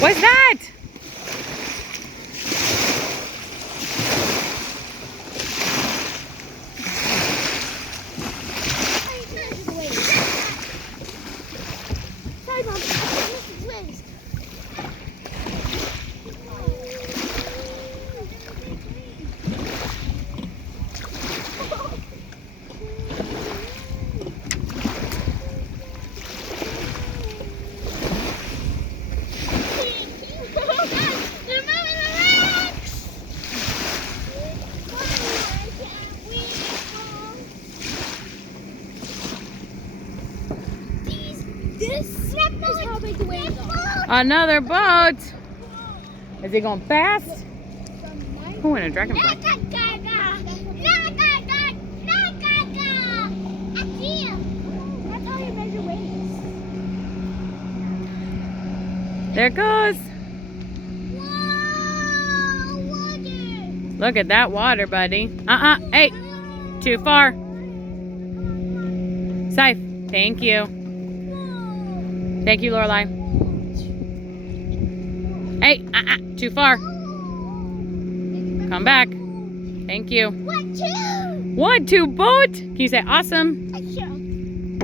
What's that? Sorry, Mom. This is Liz. This is how big the waves are. Another boat. Is he going fast? Oh, and a dragonfly. That's how you measure waves. There it goes. Whoa, water. Look at that water, buddy. Hey, too far. Safe. Thank you. Thank you, Lorelai. Hey, too far. Come back. Thank you. What, two? 1, 2, boat. Can you say awesome? Sure.